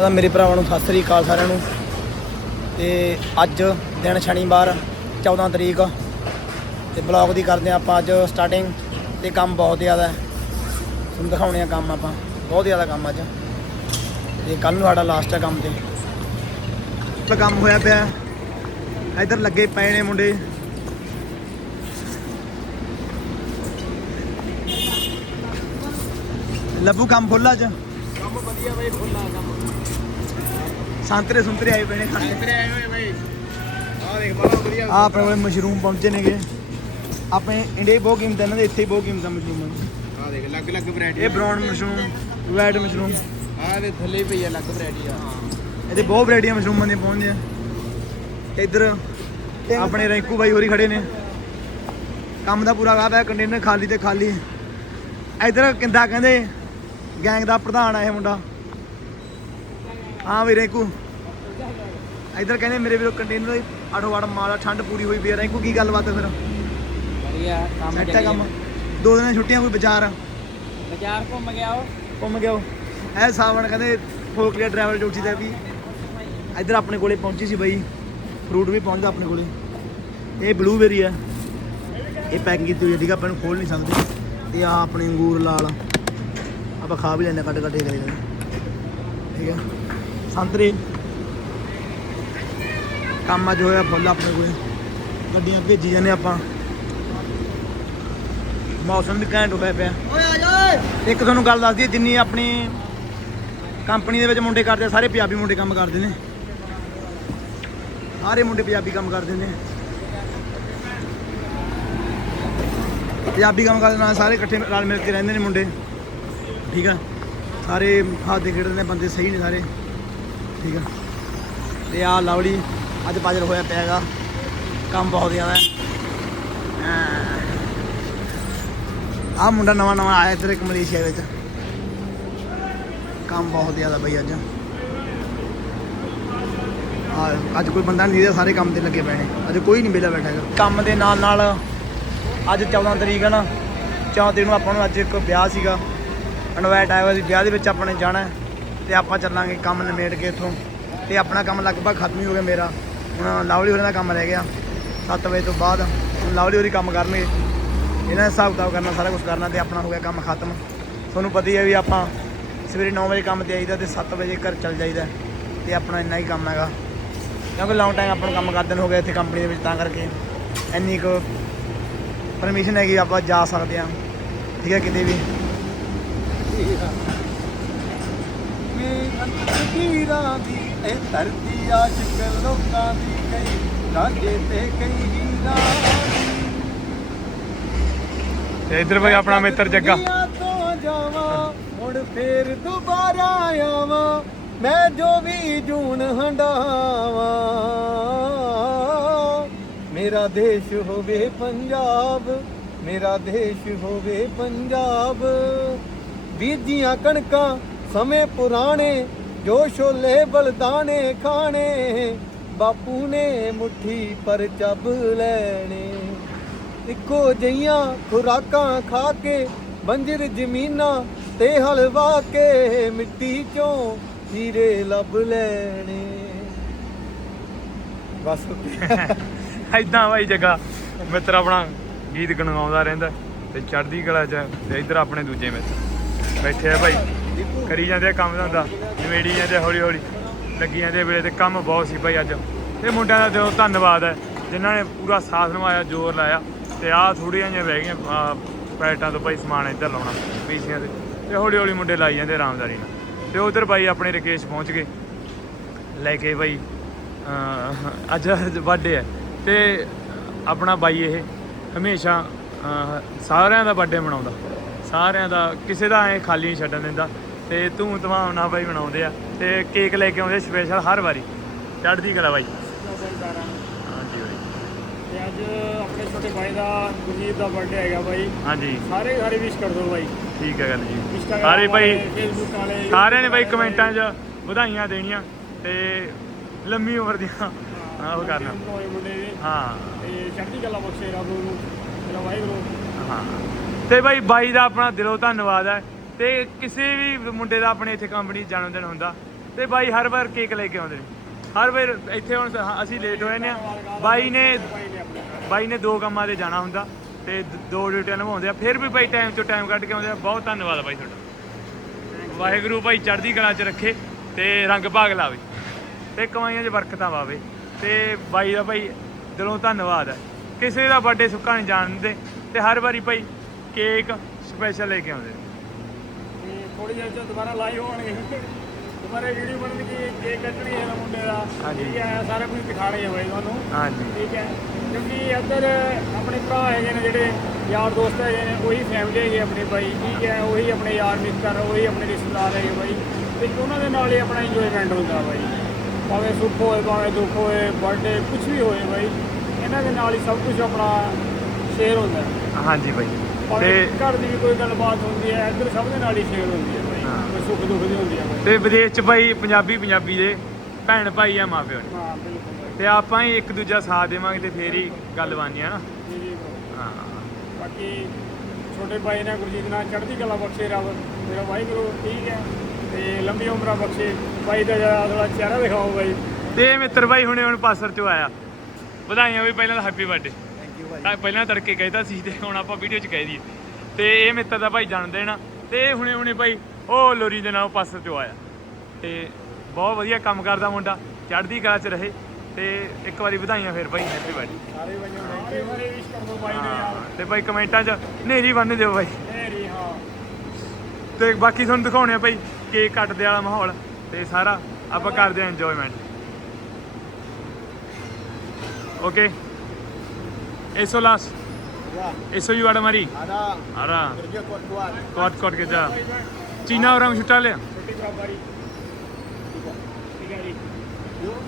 ਤਾਂ ਮੇਰੇ ਭਰਾਵਾਂ ਨੂੰ ਸਤਿ ਸ੍ਰੀ ਅਕਾਲ ਸਾਰਿਆਂ ਨੂੰ। ਤੇ ਅੱਜ ਦਿਨ ਸ਼ਨੀਵਾਰ 14 ਤਰੀਕ, ਤੇ ਬਲੌਗ ਦੀ ਕਰਦੇ ਹਾਂ ਆਪਾਂ ਅੱਜ ਸਟਾਰਟਿੰਗ ਤੇ ਕੰਮ ਬਹੁਤ ਜ਼ਿਆਦਾ ਹੈ। ਤੁਹਾਨੂੰ ਦਿਖਾਉਣੇ ਆ ਕੰਮ ਆਪਾਂ, ਬਹੁਤ ਜ਼ਿਆਦਾ ਕੰਮ ਅੱਜ। ਤੇ ਕੱਲ ਨੂੰ ਸਾਡਾ ਲਾਸਟ ਹੈ ਕੰਮ ਤੇ। ਕੰਮ ਹੋਇਆ ਪਿਆ। ਇੱਧਰ ਲੱਗੇ ਪਏ ਨੇ ਮੁੰਡੇ। ਲੱਭੂ ਕੰਮ ਖੁੱਲਾ ਅੱਜ? ਕੰਮ ਵਧੀਆ ਬਾਈ, ਫੁੱਲਾ ਕੰਮ। ਸੰਤਰੇ ਸੰਤਰੇ ਆਏ ਨੇ ਖਾਣੇ। ਇੱਧਰ ਆਏ ਹੋਏ ਬਾਈ। ਆਹ ਦੇਖ ਬੜਾ ਵਧੀਆ ਆ ਆਪਣੇ ਕੋਲ ਮਸ਼ਰੂਮ ਪਹੁੰਚੇ ਨੇਗੇ। ਆਪਣੇ ਇੰਡੀਆ ਬਹੁਤ ਕੀਮਤ ਇਹਨਾਂ ਦੇ ਇੱਥੇ ਹੀ ਬਹੁਤ ਕੀਮਤ ਮਸ਼ਰੂਮਾਂ ਦੀ। ਆਹ ਦੇਖ ਅਲੱਗ ਅਲੱਗ ਵੈਰਾਈਟੀ ਇਹ ਬ੍ਰਾਊਨ ਮਸ਼ਰੂਮ ਰੈਡ ਮਸ਼ਰੂਮ। ਆਹ ਦੇ ਥੱਲੇ ਪਈ ਆ ਅਲੱਗ ਵੈਰਾਈਟੀ ਆ। ਇਹਦੇ ਬਹੁਤ ਵੈਰਾਈਟੀਆਂ ਮਸ਼ਰੂਮਾਂ ਦੀਆਂ ਪਹੁੰਚਦੀਆਂ ਇੱਧਰ ਆਪਣੇ ਰੈਂਕੂ ਬਾਈ ਹੋਰੀ ਖੜੇ ਨੇ। ਕੰਮ ਦਾ ਪੂਰਾ ਗਾਹ ਹੈ ਕੰਟੇਨਰ ਖਾਲੀ ਤੇ ਖਾਲੀ। ਇੱਧਰ ਕਿੰਦਾ ਕਹਿੰਦੇ ਗੈਂਗ ਦਾ ਪ੍ਰਧਾਨ ਆ ਇਹ ਮੁੰਡਾ। ਹਾਂ ਵੀ ਰੈਂਕੂ। ਇੱਧਰ ਕਹਿੰਦੇ ਮੇਰੇ ਵੀਰੋ ਕੰਟੇਨਰ ਦੀ ਆਟੋ ਆਟ ਮਾਲ ਆ, ਠੰਡ ਪੂਰੀ ਹੋਈ ਆ। ਰੈਂਕੂ ਕੀ ਗੱਲਬਾਤ ਹੈ ਫਿਰ? ਵਧੀਆ ਕੰਮ ਸੈੱਟ ਹੈ ਕੰਮ। ਦੋ ਦਿਨਾਂ ਛੁੱਟੀਆਂ ਕੋਈ ਆ ਬਾਜ਼ਾਰ ਘੁੰਮ ਗਿਆ ਉਹ ਘੁੰਮ ਗਿਆ ਉਹ ਇਹ ਸਾਵਣ ਕਹਿੰਦੇ ਫੋਕਲੀਆ ਟਰੈਵਲ ਏਜੰਸੀ ਦਾ ਵੀ। ਇੱਧਰ ਆਪਣੇ ਕੋਲੇ ਪਹੁੰਚੀ ਸੀ ਬਾਈ। ਫਰੂਟ ਵੀ ਪਹੁੰਚਦਾ ਆਪਣੇ ਕੋਲੇ। ਇਹ ਬਲੂਬੇਰੀ ਹੈ ਇਹ ਪੈਕਿੰਗ ਕੀਤੀ ਹੋਈ ਹੈ ਠੀਕ ਆ ਆਪਾਂ ਨੂੰ ਖੋਲ ਨਹੀਂ ਸਕਦੇ। ਤੇ ਆ ਆਪਣੇ ਅੰਗੂਰ ਲਾਲ। ਆਪਾਂ ਖਾ ਵੀ ਲੈਣੇ ਕੱਟ ਕੱਟ ਕੇ ਠੀਕ ਹੈ ਸੰਤਰੇ। ਕੰਮ ਅੱਜ ਹੋਇਆ ਫੁੱਲ ਆਪਣੇ ਕੋਲੇ। ਗੱਡੀਆਂ ਭੇਜੀ ਜਾਂਦੇ ਆਪਾਂ। ਮੌਸਮ ਵੀ ਘੈਂਟ ਹੋਇਆ ਪਿਆ। ਓਏ ਆ ਜਾ ਇੱਕ ਤੁਹਾਨੂੰ ਗੱਲ ਦੱਸਦੀ ਜਿੰਨੀ ਆਪਣੀ ਕੰਪਨੀ ਦੇ ਵਿੱਚ ਮੁੰਡੇ ਕਰਦੇ ਆ, ਸਾਰੇ ਪੰਜਾਬੀ ਮੁੰਡੇ ਕੰਮ ਕਰਦੇ ਨੇ। ਸਾਰੇ ਮੁੰਡੇ ਪੰਜਾਬੀ ਕੰਮ ਕਰਦੇ ਨੇ। ਪੰਜਾਬੀ ਕੰਮ ਕਰਦੇ ਨਾਲ ਸਾਰੇ ਇਕੱਠੇ ਰਲ ਮਿਲ ਕੇ ਰਹਿੰਦੇ ਨੇ ਮੁੰਡੇ। ਠੀਕ ਆ? ਸਾਰੇ ਹੱਥ ਦੇ ਖੇਡਦੇ ਨੇ ਬੰਦੇ ਸਹੀ ਨੇ ਸਾਰੇ। ਠੀਕ ਆ। ਤੇ ਆ ਲਵਲੀ, ਅੱਜ ਬਾਜਰ ਹੋਇਆ ਪਿਆ ਹੈਗਾ। ਕੰਮ ਬਹੁਤ ਜ਼ਿਆਦਾ ਹੈ। ਆ ਮੁੰਡਾ ਨਵਾਂ ਨਵਾਂ ਆਇਆ ਇੱਧਰ ਇੱਕ ਮਲੇਸ਼ੀਆ ਵਿੱਚ। ਕੰਮ ਬਹੁਤ ਜ਼ਿਆਦਾ ਬਈ ਅੱਜ। ਅੱਜ ਕੋਈ ਬੰਦਾ ਨਹੀਂ ਰਿਹਾ, ਸਾਰੇ ਕੰਮ ਤੇ ਲੱਗੇ ਪਏ ਨੇ। ਅੱਜ ਕੋਈ ਨਹੀਂ ਵਿਹਲਾ ਬੈਠਾ ਹੈਗਾ। ਕੰਮ ਦੇ ਨਾਲ ਨਾਲ ਅੱਜ 14 ਤਰੀਕ ਹੈ ਨਾ। 14 ਤਰੀਕ ਨੂੰ ਆਪਾਂ ਨੂੰ ਅੱਜ ਇੱਕ ਵਿਆਹ ਸੀਗਾ। ਇਨਵਾਈਟ ਆਇਆ ਸੀ। ਵਿਆਹ ਦੇ ਵਿੱਚ ਆਪਾਂ ਨੇ ਜਾਣਾ ਤੇ ਆਪਾਂ ਚੱਲਾਂਗੇ ਕੰਮ ਨਿਮੇੜ ਕੇ ਇੱਥੋਂ। ਤੇ ਆਪਣਾ ਕੰਮ ਲਗਭਗ ਖਤਮ ਹੀ ਹੋ ਗਿਆ ਮੇਰਾ। ਹੁਣ ਲਵਲੀ ਹੋਰਾਂ ਦਾ ਕੰਮ ਰਹਿ ਗਿਆ। 7 ਵਜੇ ਤੋਂ ਬਾਅਦ ਹੁਣ ਲਵਲੀ ਹੋਰੀ ਕੰਮ ਕਰਨਗੇ। ਇਹਨਾਂ ਦਾ ਹਿਸਾਬ ਕਿਤਾਬ ਕਰਨਾ, ਸਾਰਾ ਕੁਝ ਕਰਨਾ ਤੇ ਆਪਣਾ ਹੋ ਗਿਆ ਕੰਮ ਖਤਮ। ਤੁਹਾਨੂੰ ਪਤਾ ਹੀ ਹੈ ਵੀ ਆਪਾਂ ਸਵੇਰੇ 9 ਵਜੇ ਕੰਮ ਤੇ ਆਈਦਾ ਤੇ 7 ਵਜੇ ਘਰ ਚੱਲ ਜਾਈਦਾ। ਤੇ ਆਪਣਾ ਇੰਨਾ ਹੀ ਕੰਮ ਹੈਗਾ। ਕਿਉਂਕਿ ਲੌਂਗ ਟਾਈਮ ਆਪਾਂ ਨੂੰ ਕੰਮ ਕਰਦੇ ਨੂੰ ਹੋ ਗਿਆ ਇੱਥੇ ਕੰਪਨੀ ਦੇ ਵਿੱਚ, ਤਾਂ ਕਰਕੇ। ਇੰਨੀ ਕੁ ਪਰਮਿਸ਼ਨ ਹੈਗੀ ਆਪਾਂ ਜਾ ਸਕਦੇ ਹਾਂ। ਠੀਕ ਹੈ, ਕਿਤੇ ਵੀ। ਫਕੀਰਾਂ ਦੀ ਇਹ ਧਰਤੀ ਆਸ਼ਿਕ ਲੋਕਾਂ ਦੀ ਕਈ ਰਾਜੇ ਤੇ ਕਈ ਹੀਰਾ ਤੇ ਇੱਧਰ ਬਈ ਆਪਣਾ ਮਿੱਤਰ ਜੱਗਾ। ਤੋਂ ਜਾਵਾਂ ਫੇਰ ਦੁਬਾਰਾ ਆਵਾਂ ਮੈਂ ਜੋ ਵੀ ਜੂਨ ਹੰਡਾਵਾਂ। ਮੇਰਾ ਦੇਸ਼ ਹੋਵੇ ਪੰਜਾਬ ਮੇਰਾ ਦੇਸ਼ ਹੋਵੇ ਪੰਜਾਬ। ਬੀਜੀਆਂ ਕਣਕਾਂ ਸਮੇਂ ਪੁਰਾਣੇ ਜੋ ਛੋਲੇ ਬਲਦਾਨੇ ਖਾਣੇ, ਬਾਪੂ ਨੇ ਮੁੱਠੀ ਪਰ ਚੱਬ ਲੈਣੇ। ਇੱਕੋ ਜਈਆਂ ਖੁਰਾਕਾਂ ਖਾ ਕੇ ਬੰਜਰ ਜ਼ਮੀਨਾਂ ਤੇ ਹਲਵਾ ਕੇ ਮਿੱਟੀ ਚੋਂ ਹੀਰੇ ਲੱਭ ਲੈਣੇ। ਬਸ। ਐਦਾਂ ਬਾਈ ਜੱਗਾ, ਮਿੱਤਰ ਆਪਣਾ ਗੀਤ ਗਣਗਾਉਂਦਾ ਰਹਿੰਦਾ ਤੇ ਚੜਦੀ ਕਲਾ ਚ ਤੇ ਇੱਧਰ ਆਪਣੇ ਦੂਜੇ ਮਿੱਤਰ ਬੈਠੇ ਆ ਭਾਈ ਕਰੀ ਜਾਂਦੇ ਆ ਕੰਮ ਧੰਦਾ ਨਿਬੇੜੀ ਜਾਂਦੇ ਆ ਹੌਲੀ ਹੌਲੀ ਲੱਗੀ ਜਾਂਦੇ ਆ ਵੇਲੇ ਤੇ ਕੰਮ ਬਹੁਤ ਸੀ ਭਾਈ ਅੱਜ। ਇਹ ਮੁੰਡਿਆਂ ਦਾ ਦਿਲੋਂ ਧੰਨਵਾਦ ਹੈ, ਜਿਨ੍ਹਾਂ ਨੇ ਪੂਰਾ ਸਾਥ ਨਿਭਾਇਆ, ਜ਼ੋਰ ਲਾਇਆ ਤੇ ਆਹ ਥੋੜੀਆਂ ਜਿਹੀਆਂ ਰਹਿ ਗਈਆਂ, ਆਹ ਪੈਟਾਂ ਤੋਂ ਭਾਈ ਸਮਾਨ ਇੱਧਰ ਲਾਉਣਾ, ਪੀਸੀਆਂ ਤੇ। ਤੇ ਹੌਲੀ ਹੌਲੀ ਮੁੰਡੇ ਲਾਈ ਜਾਂਦੇ ਆਰਾਮਦਾਰੀ ਨਾਲ। ਤੇ ਉਧਰ ਭਾਈ ਆਪਣੇ ਰਕੇਸ਼ ਪਹੁੰਚ ਗਏ। ਲੈ ਕੇ ਭਾਈ ਅੱਜ ਬਰਥਡੇ ਹੈ। ਤੇ ਆਪਣਾ ਬਾਈ ਇਹ ਹਮੇਸ਼ਾ ਸਾਰਿਆਂ ਦਾ ਬਰਥਡੇ ਮਨਾਉਂਦਾ। ਸਾਰਿਆਂ ਦਾ, ਕਿਸੇ ਦਾ ਐ ਖਾਲੀ ਨਹੀਂ ਛੱਡਣ ਦਿੰਦਾ। ਤੇ ਤੂੰ ਤਮਾਮ ਨਾ ਬਾਈ ਮਨਾਉਂਦੇ ਆ ਤੇ ਕੇਕ ਲੈ ਕੇ ਆਉਂਦੇ ਸਪੈਸ਼ਲ ਹਰ ਵਾਰੀ। ਚੜ੍ਹਦੀ ਕਲਾ ਬਾਈ। ਹਾਂਜੀ ਬਾਈ। ਤੇ ਅੱਜ ਆਪਣੇ ਛੋਟੇ ਭਾਈ ਦਾ ਗੁਰਜੀਤ ਦਾ ਬਰਥਡੇ ਹੈਗਾ ਬਾਈ। ਹਾਂਜੀ। ਸਾਰੇ ਸਾਰੇ ਵਿਸ਼ ਕਰ ਦਿਓ ਬਾਈ। ਠੀਕ ਹੈ ਗੱਲ ਜੀ। ਸਾਰੇ ਵਾਲੇ ਸਾਰਿਆਂ ਨੇ ਬਾਈ ਕਮੈਂਟਾਂ 'ਚ ਵਧਾਈਆਂ ਦੇਣੀਆਂ ਤੇ ਲੰਮੀ ਉਮਰ ਦੀਆਂ। ਹਾਂ ਉਹ ਕਰਨਾ। ਹੋਏ ਮੁੰਡੇ ਦੇ ਹਾਂ। ਤੇ ਚੜ੍ਹਦੀ ਕਲਾ ਬਖਸ਼ੇ ਰੱਬ ਨੂੰ। ਮੇਰਾ ਵਾਹਿਗੁਰੂ। ਹਾਂ। ਤੇ ਬਾਈ ਬਾਈ ਦਾ ਆਪਣਾ ਦਿਲੋਂ ਧੰਨਵਾਦ ਹੈ। ਤੇ ਕਿਸੇ ਵੀ ਮੁੰਡੇ ਦਾ ਆਪਣੇ ਇੱਥੇ ਕੰਪਨੀ ਜਨਮ ਦਿਨ ਹੁੰਦਾ। ਤੇ ਬਾਈ ਹਰ ਵਾਰ ਕੇਕ ਲੈ ਕੇ ਆਉਂਦੇ ਨੇ। ਹਰ ਵਾਰ ਇੱਥੇ ਹੁਣ ਅਸੀਂ ਲੇਟ ਹੋਏ ਨੇ ਆ। ਬਾਈ ਨੇ ਬਾਈ ਨੇ ਦੋ ਕੰਮਾਂ ਤੇ ਜਾਣਾ ਹੁੰਦਾ ਤੇ ਦੋ ਡਿਊਟੀਆਂ ਨਿਭਾਉਂਦੇ ਆ। ਫਿਰ ਵੀ ਬਾਈ ਟਾਈਮ ਤੋਂ ਟਾਈਮ ਕੱਢ ਕੇ ਆਉਂਦੇ ਆ। ਬਹੁਤ ਧੰਨਵਾਦ ਬਾਈ ਤੁਹਾਡਾ। ਵਾਹਿਗੁਰੂ ਭਾਈ ਚੜ੍ਹਦੀ ਕਲਾ 'ਚ ਰੱਖੇ ਤੇ ਰੰਗ ਭਾਗ ਲਾਵੇ ਤੇ ਕਮਾਈਆਂ 'ਚ ਬਰਕਤਾਂ ਪਾਵੇ ਤੇ ਬਾਈ ਦਾ ਭਾਈ ਦਿਲੋਂ ਧੰਨਵਾਦ ਹੈ। ਕਿਸੇ ਦਾ ਬਰਥਡੇ ਸੁੱਕਾ ਨਹੀਂ ਜਾਣ ਦਿੰਦੇ ਤੇ ਹਰ ਵਾਰੀ ਭਾਈ ਕੇਕ ਸਪੈਸ਼ਲ ਲੈ ਕੇ ਆਉਂਦੇ ਨੇ। ਥੋੜੀ ਜਿਹੀ ਚ ਦੁਬਾਰਾ ਲਾਈਵ ਹੋਣਗੇ ਦੁਬਾਰਾ ਵੀਡੀਓ ਬਣਨਗੀ ਕੇਕ ਕੱਟਣੀ ਹੈ ਮੁੰਡੇ ਦਾ। ਹਾਂਜੀ। ਠੀਕ ਹੈ ਸਾਰਾ ਕੁਝ ਦਿਖਾਣੇ ਹੋਏ ਤੁਹਾਨੂੰ। ਹਾਂਜੀ। ਠੀਕ ਹੈ ਕਿਉਂਕਿ ਇੱਧਰ ਆਪਣੇ ਭਰਾ ਹੈਗੇ ਨੇ ਜਿਹੜੇ ਯਾਰ ਦੋਸਤ ਹੈਗੇ ਨੇ ਉਹੀ ਫੈਮਿਲੀ ਹੈਗੀ ਆਪਣੀ ਬਾਈ। ਠੀਕ ਹੈ ਉਹੀ ਆਪਣੇ ਯਾਰ ਮਿੱਤਰ ਉਹੀ ਆਪਣੇ ਰਿਸ਼ਤੇਦਾਰ ਹੈਗੇ ਬਾਈ। ਤੇ ਉਹਨਾਂ ਦੇ ਨਾਲ ਹੀ ਆਪਣਾ ਇੰਜੋਇਮੈਂਟ ਹੁੰਦਾ ਬਾਈ। ਭਾਵੇਂ ਸੁੱਖ ਹੋਏ ਭਾਵੇਂ ਦੁੱਖ ਹੋਏ ਬਰਥਡੇ ਕੁਝ ਵੀ ਹੋਏ ਬਾਈ ਇਹਨਾਂ ਦੇ ਨਾਲ ਹੀ ਸਭ ਕੁਝ ਆਪਣਾ ਸ਼ੇਅਰ ਹੁੰਦਾ। ਹੈ। ਹਾਂਜੀ ਬਾਈ। ਤੇ ਘਰ ਦੀ ਵੀ ਕੋਈ ਗੱਲਬਾਤ ਹੁੰਦੀ ਹੈ ਇੱਧਰ ਸਭ ਦੇ ਨਾਲ ਹੀ ਸ਼ੇਅਰ ਹੁੰਦੀ ਹੈ ਬਾਈ ਹਾਂ। ਕੋਈ ਸੁੱਖ ਦੁੱਖ ਦੀ ਹੁੰਦੀ ਹੈ ਬਾਈ। ਤੇ ਵਿਦੇਸ਼ 'ਚ ਭਾਈ ਪੰਜਾਬੀ ਪੰਜਾਬੀ ਦੇ ਭੈਣ ਭਾਈ ਆ ਮਾਪਿਓ ਨੇ। ਹਾਂ ਬਿਲਕੁਲ ਤੇ ਆਪਾਂ ਹੀ ਇੱਕ ਦੂਜਾ ਸਾਥ ਦੇਵਾਂਗੇ ਤੇ ਫੇਰ ਹੀ ਗੱਲ ਬਣਨੀ ਹੈ ਨਾ। ਜੀ ਜੀ bro। ਹਾਂ। ਬਾਕੀ ਛੋਟੇ ਭਾਈ ਨੇ ਗੁਰਜੀਤ ਨਾਲ ਚੜ੍ਹਦੀ ਕਲਾ ਬਖਸ਼ੇ ਰੱਬ ਮੇਰਾ ਵਾਹਿਗੁਰੂ ਠੀਕ ਹੈ। ਤੇ ਲੰਬੀ ਉਮਰਾਂ ਬਖਸ਼ੇ। ਭਾਈ ਦਾ ਜਰਾ ਥੋੜਾ ਚਿਹਰਾ ਦਿਖਾਓ ਬਾਈ। ਤੇ ਮਿੱਤਰ ਭਾਈ ਹੁਣੇ ਹੁਣ ਪਾਸਰ ਚੋਂ ਆਇਆ। ਵਧਾਈਆਂ ਵੀ ਪਹਿਲਾਂ ਹੈਪੀ ਬਰਥਡੇ ਭਾਈ ਤਾਂ ਪਹਿਲਾਂ ਤੜਕੇ ਕਹਿਤਾ ਸੀ ਤੇ ਹੁਣ ਆਪਾਂ ਵੀਡੀਓ 'ਚ ਕਹਿ ਦਈਏ। ਤੇ ਇਹ ਮਿੱਤਰ ਦਾ ਭਾਈ ਜਾਣ ਦੇਣਾ ਤੇ ਇਹ ਹੁਣੇ ਹੁਣੇ ਭਾਈ ਉਹ ਲੋਰੀ ਦੇ ਨਾਲ ਪਾਸਰ ਚੋਂ ਆਇਆ। ਤੇ ਬਹੁਤ ਵਧੀਆ ਕੰਮ ਕਰਦਾ ਮੁੰਡਾ। ਚੜ੍ਹਦੀ ਕਲਾ 'ਚ ਰਹੇ। ਤੇ ਇੱਕ ਵਾਰੀ ਵਧਾਈਆਂ ਫਿਰ ਭਾਈ ਹੈਪੀ ਬਰਥਡੇ ਸਾਰੇ ਭਾਈਆਂ ਨੂੰ ਸਾਰੇ ਬਾਰੇ ਵਿਸ਼ ਕਰ ਬਾਈ ਨੇ ਯਾਰ। ਤੇ ਭਾਈ ਕਮੈਂਟਾਂ 'ਚ ਨੇਰੀ ਬੰਨ ਦਿਓ ਭਾਈ। ਮੇਰੀ ਹਾਂ। ਤੇ ਬਾਕੀ ਤੁਹਾਨੂੰ ਦਿਖਾਉਣੇ ਆ ਭਾਈ ਕੇਕ ਕੱਟਦੇ ਵਾਲਾ ਮਾਹੌਲ। ਤੇ ਸਾਰਾ ਆਪਾਂ ਕਰਦੇ ਆ enjoyment okay eso las eso ayuda Mari ada ahora kerja kuat-kuat. kuat kuat kita Cina orang Australia ਛੋਟੀ ਬਰਾਬਰੀ ਠੀਕ ਹੈ ਜੀ Yuk,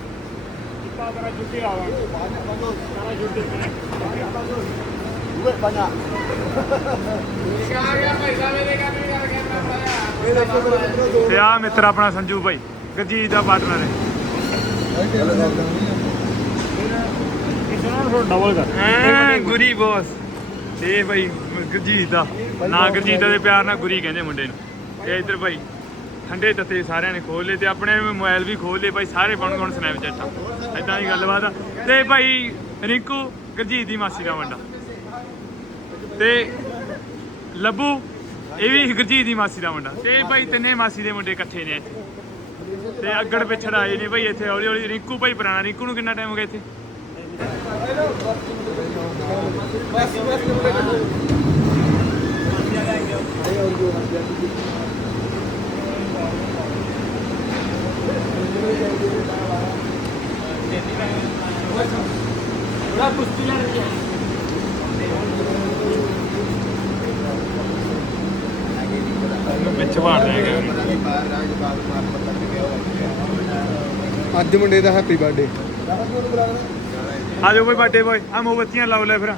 ਕਿੱਤਾ ਤੇਰਾ ਜੁੱਤੀ ਆਵਾਂਗੇ banyak bagus. ਜੁੱਤੀ ਤੇ Banyak bagus. Duit banyak. ਤੇ ਆ ਮਿੱਤਰ ਆਪਣਾ ਸੰਜੂ ਭਾਈ ਗਰਜੀਤ ਦਾ ਪਾਰਟਨਰ ਹੈ ਥੋੜਾ ਡਬਲ ਕਰ। ਐ ਗੁਰੀ ਬੌਸ। ਤੇ ਇਹ ਭਾਈ ਗੁਰਜੀਤ ਦਾ। ਨਾ ਗੁਰਜੀਤ ਦਾ ਪਿਆਰ ਨਾਲ ਗੁਰੀ ਕਹਿੰਦੇ ਮੁੰਡੇ ਨੂੰ। ਤੇ ਇੱਧਰ ਭਾਈ ਠੰਡੇ ਤੱਤੇ ਸਾਰਿਆਂ ਨੇ ਖੋਲ ਲਏ ਤੇ ਆਪਣੇ ਮੋਬਾਈਲ ਵੀ ਖੋਲ ਲਏ। ਭਾਈ ਸਾਰੇ ਪਾਉਣਗੇ ਹੁਣ ਸਨੈਪਚੈਟਾਂ ਇਦਾਂ ਦੀ ਗੱਲਬਾਤ ਆ। ਤੇ ਭਾਈ ਰਿੰਕੂ ਗੁਰਜੀਤ ਦੀ ਮਾਸੀ ਦਾ ਮੁੰਡਾ। ਤੇ ਲੱਭੂ ਇਹ ਵੀ ਗੁਰਜੀਤ ਦੀ ਮਾਸੀ ਦਾ ਮੁੰਡਾ। ਤੇ ਭਾਈ ਤਿੰਨੇ ਮਾਸੀ ਦੇ ਮੁੰਡੇ ਇਕੱਠੇ ਨੇ ਇੱਥੇ। ਤੇ ਅੱਗੜ ਪਿਛੜ ਆਏ ਨੇ ਭਾਈ ਇੱਥੇ ਹੌਲੀ ਹੌਲੀ। ਰਿੰਕੂ ਭਾਈ ਪੁਰਾਣਾ। ਰਿੰਕੂ ਨੂੰ ਕਿੰਨਾ ਟਾਈਮ ਹੋ ਗਿਆ ਇੱਥੇ? ਵਿੱਚ ਵਾੜਦਾ ਹੈਗਾ ਅੱਜ ਮੁੰਡੇ ਦਾ ਹੈਪੀ ਬਰਥਡੇ ਆ ਜਾਓ ਭਾਈ ਬਾਟੇ ਭਾਈ ਆ ਮੋਮਬੱਤੀਆਂ ਲਾਓ ਲੈ ਫਿਰ।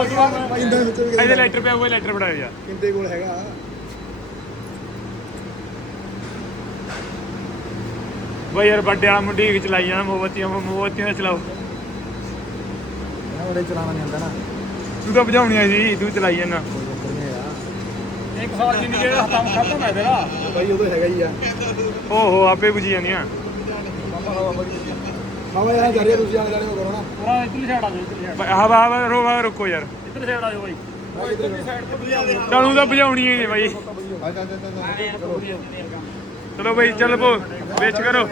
ਇਹਦੇ ਲੈਟਰ ਪਿਆ ਹੋਇਆ ਲੈਟਰ ਫੜਾਓ ਯਾਰ। ਕਿੰਦੇ ਕੋਲ ਹੈਗਾ? ਭਾਈ ਯਾਰ ਵੱਡੇ ਵਾਲਾ ਮੁੰਡੀ ਵਿੱਚ ਚਲਾਈ ਜਾਣਾ ਮੋਮਬੱਤੀਆਂ ਮੋਮਬੱਤੀਆਂ ਚਲਾਓ। ਉਹਦੇ ਚਲਾਉਣਾ ਨਹੀਂ ਆਉਂਦਾ ਨਾ। ਤੂੰ ਤਾਂ ਭਜਾਉਣੀਆਂ ਸੀ ਤੂੰ ਚਲਾਈ ਜਾਣਾ ਇੱਕ ਸਾਲ ਜਿੰਨੀ ਜਿਹੜੇ ਖਤਮ ਖਤਮ ਹੈ ਤੇਰਾ। ਭਾਈ ਉਦੋਂ ਹੈਗਾ ਹੀ ਆ। ਓਹੋ ਆਪੇ ਬੁਝੀ ਜਾਂਦੀਆਂ ਬਾਬਾ ਯਾਰ ਜਾ ਰਿਹਾ ਤੁਸੀਂ ਜਾਣੇ ਜਾਣੇ ਹੋ ਕਰੋ ਨਾ। ਪੂਰਾ ਇੱਧਰਲੀ ਸਾਈਡ ਆ ਜਾਓ ਇੱਧਰਲੀ ਸਾਈਡ ਹਵਾ ਹਵਾ ਰੋ ਰੁਕੋ ਯਾਰ। ਇੱਧਰ ਸਾਈਡ ਆ ਜਾਓ ਬਾਈ। ਇੱਧਰਲੀ ਸਾਈਡ ਤੇ ਵੀ ਆ ਚਲੂ ਤਾਂ ਜਾ ਚਲੋ ਭਾਈ ਚੱਲ ਪੋ ਵੇਚ ਕਰੋ।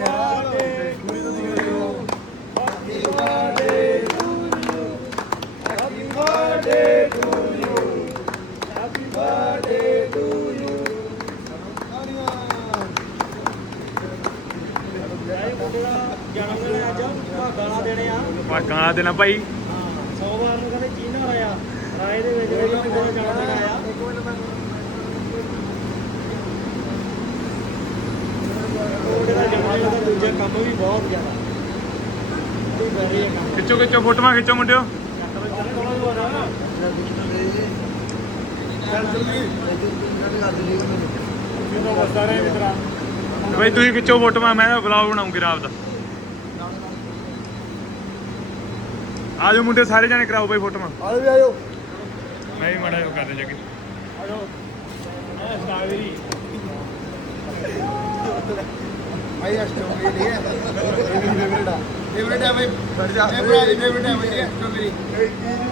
ਪਾ ਗਾਣਾ ਦੇਣਾ ਭਾਈ। ਸੋਮਵਾਰ ਨੂੰ ਕਹਿੰਦੇ ਚੀਨਾ ਹੋਇਆ ਰਾਏ ਦੇ ਵਿੱਚ ਇਹਨਾਂ ਨੇ ਕੋਲ ਜਾਣਾ ਦੇਣਾ ਆ ਉਹਦੇ ਦਾ ਜਮਾਨੇ ਦਾ ਦੂਜਾ ਕੰਮ ਵੀ ਬਹੁਤ ਜ਼ਿਆਦਾ ਬੜੀ ਵੈਰੀ ਕੰਮ ਖਿੱਚੋ ਖਿੱਚੋ, ਫੋਟੋਆਂ ਖਿੱਚੋ ਮੁੰਡਿਓ। ਜਦੋਂ ਵਸਦਾ ਭਾਈ ਤੁਸੀਂ ਖਿੱਚੋ ਫੋਟੋਆਂ ਮੈਂ ਵਲੌਗ ਬਣਾਉਂਗੀ ਰਾਤ ਦਾ ਆਜੋ ਮੁੰਡੇ ਸਾਰੇ ਜਾਣੇ ਕਰਾਓ ਬਾਈ ਫੋਟੋਆਂ ਆਜੋ ਵੀ ਆਜੋ ਮੈਂ ਵੀ ਮਾੜਾ ਜਿਹਾ ਕਰਦੇ ਜੱਗੇ ਭਾਈ ਸਟ੍ਰਾਬੇਰੀ ਹੈ ਇਹ ਮੇਰੀ ਫੇਵਰਟ ਆ ਫੇਵਰਟ ਹੈ ਭਾਈ ਬੜ ਜਾ ਇਹ ਭਰਾ ਦੀ ਫੇਵਰਟ ਹੈ ਭਾਈ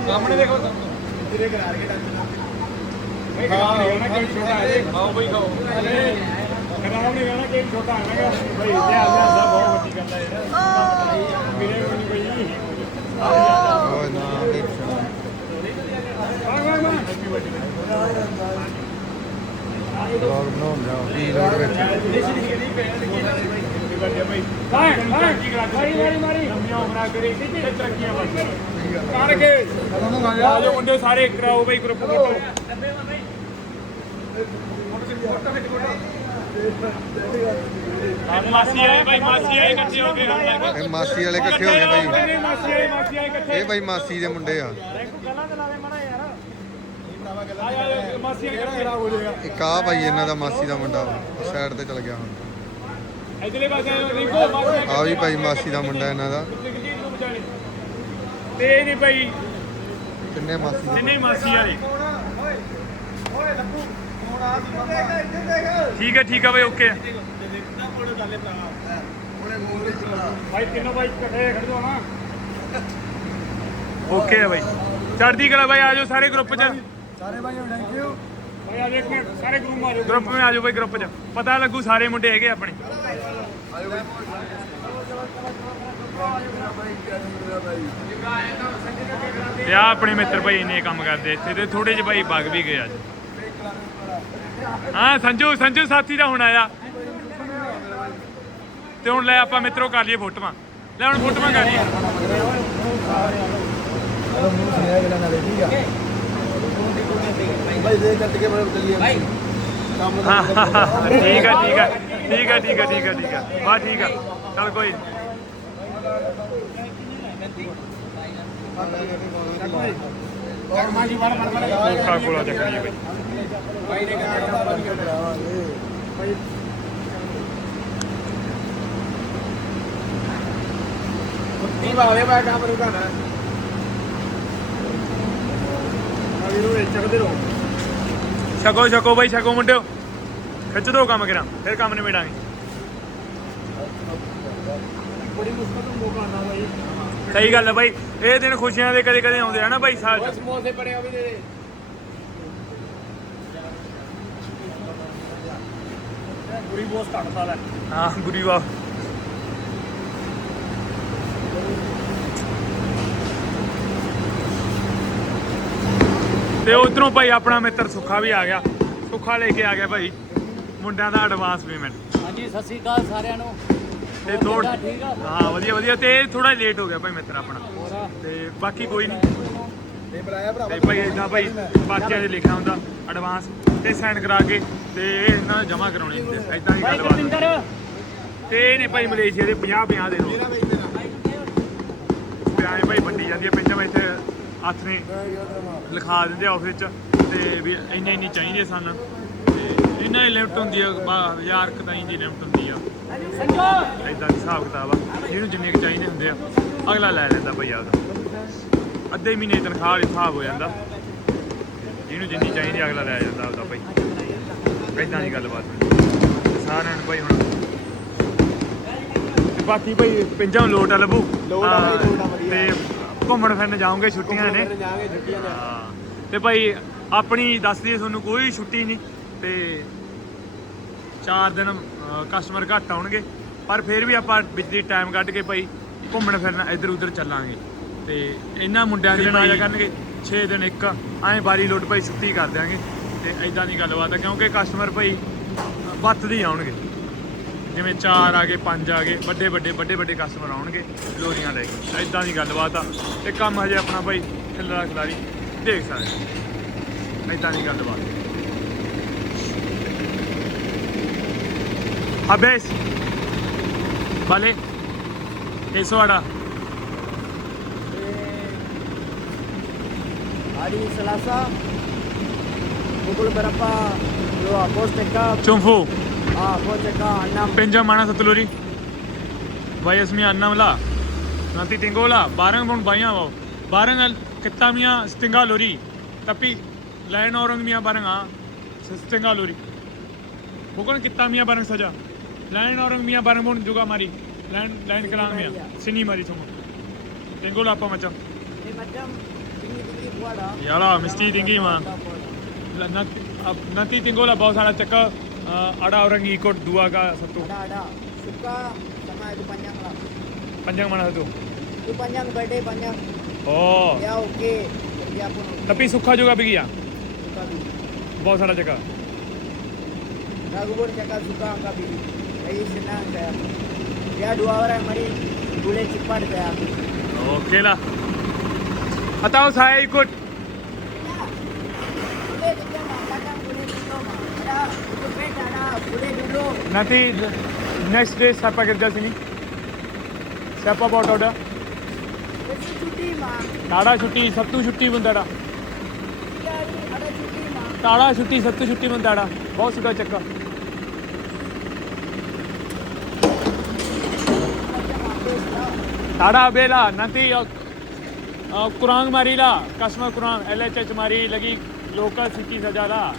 ਸਾਹਮਣੇ ਦੇਖੋ ਤੇਰੇ ਕਰਾ ਕੇ ਹੈ ਖਾਓ ਬਈ ਖਾਓ ਖਰਾਬ ਨਹੀਂ ਹੋਣਾ ਕਿ ਛੋਟਾ ਆਵੇਗਾ ਬਈ ਧਿਆਨ ਧਿਆਨ ਦਾ ਬਹੁਤ ਵੱਡੀ ਗੱਲ ਹੈ ਯਾਰ ਮੇਰੇ ਕੋਲ ਨਹੀਂ ਬਈ ਓਏ ਨਾ ਦੇਖੋ ਵਾਹ ਵਾਹ ਵੀ ਲੋਡ ਵਿੱਚ ਹਾਂ ਹਾਂ ਮਾਰੀ ਮਾਰੀ ਮਾਰੀ ਲੰਮੀਆਂ ਉਮਰਾਂ ਕਰੇ ਤੇ ਤਰੱਕੀਆਂ ਬਸ ਕਰਕੇ ਆਜੋ ਮੁੰਡੇ ਸਾਰੇ ਕਰਾਓ ਬਈ ਗਰੁੱਪ ਫੋਟੋ ਮਾਸੀ ਆਏ ਬਾਈ ਮਾਸੀ ਆਏ ਇਕੱਠੇ ਹੋ ਗਏ ਹੁਣ ਇਹ ਮਾਸੀ ਵਾਲੇ ਇਕੱਠੇ ਹੋ ਗਏ ਭਾਈ ਮਾਸੀ ਆਏ ਮਾਸੀ ਆਏ ਇਕੱਠੇ। ਇਹ ਭਾਈ ਮਾਸੀ ਦੇ ਮੁੰਡੇ ਆ। ਗੱਲਾਂ ਤੇ ਲਾ ਦੇ ਮੜਾ ਯਾਰ। ਆ ਜਾ ਮਾਸੀ ਆਏ ਇਕੱਠੇ। ਹੋ ਜਾਏਗਾ? ਇੱਕ ਆ ਭਾਈ ਇਹਨਾਂ ਦਾ ਮਾਸੀ ਦਾ ਮੁੰਡਾ ਸਾਈਡ ਤੇ ਚਲ ਗਿਆ ਹੁਣ। ਇਧਰਲੇ ਪਾਸੇ ਰਿੰਕੋ ਮਾਸੀ ਆ ਵੀ ਭਾਈ ਮਾਸੀ ਦਾ ਮੁੰਡਾ ਇਹਨਾਂ ਦਾ। ਤੇ ਨਹੀਂ ਭਾਈ ਕਿੰਨੇ ਮਾਸੀ। ਜਿੰਨੇ ਮਾਸੀ ਵਾਲੇ। ਠੀਕ ਹੈ ਠੀਕ ਹੈ ਬਾਈ ਓਕੇ ਭਾਈ ਤਿੰਨੋਂ ਭਾਈ ਇਕੱਠੇ ਖੜ ਜਾਓ ਨਾ। ਓਕੇ ਹੈ ਬਾਈ। ਚੜ੍ਹਦੀ ਕਲਾ ਬਾਈ ਆਜੋ ਸਾਰੇ ਗਰੁੱਪ 'ਚ। ਸਾਰੇ ਭਾਈ ਥੈਂਕ ਯੂ ਭਾਈ ਆ ਦੇਖ ਸਾਰੇ ਗਰੂਪ ਮਾਰੋ ਗਰੁੱਪ 'ਚ ਆਜੋ ਬਾਈ ਗਰੁੱਪ 'ਚ। ਪਤਾ ਲੱਗੂ ਸਾਰੇ ਮੁੰਡੇ ਹੈਗੇ ਆਪਣੇ। ਤੇ ਆ ਆਪਣੇ ਮਿੱਤਰ ਭਾਈ ਇੰਨੇ ਕੰਮ ਕਰਦੇ ਇੱਥੇ ਤੇ ਥੋੜੇ ਜਿਹੇ ਭਾਈ ਵਗ ਵੀ ਗਏ ਅੱਜ। ਹਾਂ, ਸੰਜੂ ਸੰਜੂ ਸਾਥੀ ਦਾ ਹੁਣ ਆਇਆ। ਤੇ ਹੁਣ ਲੈ ਆਪਾਂ ਮਿੱਤਰੋ ਕਰ ਲਈਏ ਫੋਟੋਆਂ। ਲੈ ਹੁਣ ਫੋਟੋਆਂ ਕਰ ਲਈਏ। ਭਾਈ ਦੇ ਕੱਟ ਕੇ ਬੜੇ ਚੱਲੀਏ ਭਾਈ ਠੀਕ ਆ ਠੀਕ ਆ ਠੀਕ ਆ ਠੀਕ ਆ ਠੀਕ ਆ ਠੀਕ ਆ। ਬਾ, ਠੀਕ ਆ। ਚਲ ਕੋਈ ਨੀ। ਕੋਕਾ ਕੋਲਾ ਚੱਕਣੀ ਬਈ ਕੀ ਬਾਲੇ ਮੈਂ ਕੰਮ ਰੂ ਕਰਨਾ ਛਕੋ ਛਕੋ ਬਾਈ, ਛਕੋ ਮੁੰਡਿਓ। ਖਿੱਚ ਦੋ ਕੰਮ ਕਰਾਂ, ਫਿਰ ਕੰਮ ਨਿਬੇੜਾਂਗੇ। ਬੜੀ ਮੁਸ਼ਕਲ ਤੋਂ ਮੌਕਾ ਆਉਂਦਾ ਭਾਈ ਸਹੀ ਗੱਲ ਹੈ ਬਾਈ। ਇਹ ਦਿਨ ਖੁਸ਼ੀਆਂ ਦੇ ਕਦੇ ਕਦੇ ਆਉਂਦੇ ਆ ਨਾ ਬਾਈ ਸਾਲ ਚ। ਸਮੋਸੇ ਬੜੇ ਆ ਵੀ ਦੇ। ਦੇ ਪੂਰੀ ਬੋਸ ਘੱਟ ਸਾਲ ਹੈ ਹਾਂ ਗੁਰੀ ਵਾਹ ਤੇ ਉਧਰੋਂ ਭਾਈ ਆਪਣਾ ਮਿੱਤਰ ਸੁੱਖਾ ਵੀ ਆ ਗਿਆ। ਸੁੱਖਾ ਲੈ ਕੇ ਆ ਗਿਆ ਭਾਈ ਮੁੰਡਿਆਂ ਦਾ ਐਡਵਾਂਸ ਪੇਮੈਂਟ ਹਾਂਜੀ ਸਤਿ ਸ਼੍ਰੀ ਅਕਾਲ ਸਾਰਿਆਂ ਨੂੰ। ਤੇ ਥੋੜ ਕਿੱਦਾਂ, ਠੀਕ ਆ ਹਾਂ ਵਧੀਆ ਵਧੀਆ। ਤੇ ਥੋੜਾ ਲੇਟ ਹੋ ਗਿਆ ਭਾਈ ਮਿੱਤਰ ਆਪਣਾ। ਤੇ ਬਾਕੀ ਕੋਈ ਨਹੀਂ ਇਹ ਬੁਲਾਇਆ ਭਰਾ ਤੇ ਭਾਈ ਇਦਾਂ ਭਾਈ ਬਾਕੀਆਂ ਦੇ ਲਿਖਿਆ ਹੁੰਦਾ ਐਡਵਾਂਸ ਤੇ ਸਾਈਨ ਕਰਾ ਕੇ ਤੇ ਇਹ ਇਹਨਾਂ ਜਮ੍ਹਾਂ ਕਰਾਉਣੇ ਹੁੰਦੇ ਇਦਾਂ ਹੀ ਗੱਲਬਾਤ ਤੇ ਇਹ ਨੇ ਭਾਈ ਮਲੇਸ਼ੀਆ ਦੇ 50 50 ਦੇ ਨੋਟ ਪਿਆਏ ਭਾਈ ਵੰਡੀ ਜਾਂਦੀ ਹੈ ਪਿੰਡਾਂ ਵਿੱਚ ਹੱਥ ਨੇ ਲਿਖਾ ਦਿੰਦੇ ਆ ਆਫਿਸ ਚ। ਤੇ ਵੀ ਇੰਨੇ ਇੰਨੀ ਚਾਹੀਦੇ ਸਨ। ਤੇ ਇਹਨਾਂ ਦੀ ਲਿਮਟ ਹੁੰਦੀ ਆ 1000 ਕੁ ਤਾਈਂ ਦੀ ਲਿਮਟ ਹੁੰਦੀ ਆ ਇਦਾਂ ਦੀ ਹਿਸਾਬ ਕਿਤਾਬ ਆ ਜਿਹਨੂੰ ਜਿੰਨੇ ਕੁ ਚਾਹੀਦੇ ਹੁੰਦੇ ਆ ਅਗਲਾ ਲੈ ਲੈਂਦਾ ਭਾਈ ਆਪਦਾ। ਅੱਧੇ ਮਹੀਨੇ ਦੀ ਤਨਖਾਹ ਵਾਲੀ ਹਿਸਾਬ ਹੋ ਜਾਂਦਾ। ਜਿਹਨੂੰ ਜਿੰਨੀ ਚਾਹੀਦੀ ਅਗਲਾ ਲੈ ਜਾਂਦਾ ਆਪਦਾ ਭਾਈ ਇਦਾਂ ਦੀ ਗੱਲਬਾਤ ਸਾਰਿਆਂ ਨੂੰ ਭਾਈ ਹੁਣ ਤੇ ਬਾਕੀ ਭਾਈ ਪਿੰਜਾਂ ਨੂੰ ਲੋਟ ਆ ਲੱਭੂ। ਲੋਟ ਆ ਭਾਈ, ਹਾਂ, ਲੋਟ ਆ ਵਧੀਆ। ਤੇ ਘੁੰਮਣ ਫਿਰਨ ਜਾਓਗੇ ਛੁੱਟੀਆਂ ਨੇ। ਜਾਵਾਂਗੇ ਛੁੱਟੀਆਂ ਦੇ ਹਾਂ ਤੇ ਭਾਈ ਆਪਣੀ ਦੱਸ ਦਈਏ ਤੁਹਾਨੂੰ ਕੋਈ ਛੁੱਟੀ ਨਹੀਂ। ਤੇ 4 ਦਿਨ ਕਸਟਮਰ ਘੱਟ ਆਉਣਗੇ ਪਰ ਫਿਰ ਵੀ ਆਪਾਂ ਬਿਜਲੀ ਟਾਈਮ ਕੱਢ ਕੇ ਭਾਈ ਘੁੰਮਣ ਫਿਰਨ ਇੱਧਰ ਉੱਧਰ ਚੱਲਾਂਗੇ। ਤੇ ਇਹਨਾਂ ਮੁੰਡਿਆਂ ਦੀ ਆਇਆ ਕਰਨਗੇ। 6 ਦਿਨ ਇੱਕ ਐਂ ਬਾਰੀ ਲੋਟ ਭਾਈ ਛੁੱਟੀ ਕਰ ਦਿਆਂਗੇ। ਤੇ ਐਦਾਂ ਦੀ ਗੱਲਬਾਤ ਹੈ ਕਿਉਂਕਿ ਕਸਟਮਰ ਭਾਈ ਵੱਧਦੇ ਹੀ ਆਉਣਗੇ। ਜਿਵੇਂ 4 ਆ ਗਏ 5 ਆ ਗਏ ਵੱਡੇ ਵੱਡੇ ਵੱਡੇ ਵੱਡੇ ਕਸਟਮਰ ਆਉਣਗੇ ਲੋਰੀਆਂ ਲੈ ਕੇ। ਐਦਾਂ ਦੀ ਗੱਲਬਾਤ ਆ। ਤੇ ਕੰਮ ਹਜੇ ਆਪਣਾ ਭਾਈ ਖਿਲਰਾ ਖਿਲਾਰੀ ਦੇਖ ਸਕਦੇ ਐਦਾਂ ਦੀ ਗੱਲਬਾਤ అభేష్ భలే కేసువాడా hari Selasa pukul berapa lu bos cekap Chungfu ah bos cekap annam Penja mana satuluri वयस में अन्नमला नती टिंगोला बारंग बोन बाइया वो बारंग कित्ता मिया स्टिंगा लोरी तपी लाइन औरंग मिया बारंग हाँ स्टिंगा लोरी बुकोन कित्ता मिया बारंग सजा lain orang mia barang pun juga mari lain lain kelang mia sini mari semua tenggol apa macam Ini macam tinggi-tinggi buat ah. Yalah, mesti tinggi, mah. Lah, nanti अब nanti tinggal बहुत सारा चक्कर अ, ada orang ikut dua ka satu Ada ada. Suka sama itu panjang lah. panjang mana satu Itu panjang birthday panjang. oh Ya oke. Kerja pun tapi suka juga pergi ya suka bi. बहुत सारा जगह Ragu pun cakap suka angkat revisionnaire kaya ako. Kaya dua orang mari gulay chipad kaya ako. Okay lah. Atau saya ikut. Nanti next day siapa kerja sini? Siapa bawa order? తాడా చుట్టి సత్తు చుట్టి పొందాడా తాడా చుట్టి సత్తు చుట్టి పొందాడా బాగు చుట్టా చెక్క તાડાબેલા નથી કુરાંગ મારીલા કસ્મ કુરાંગ એલએચએચ મારી લગી લોકલ સિટી સજાલા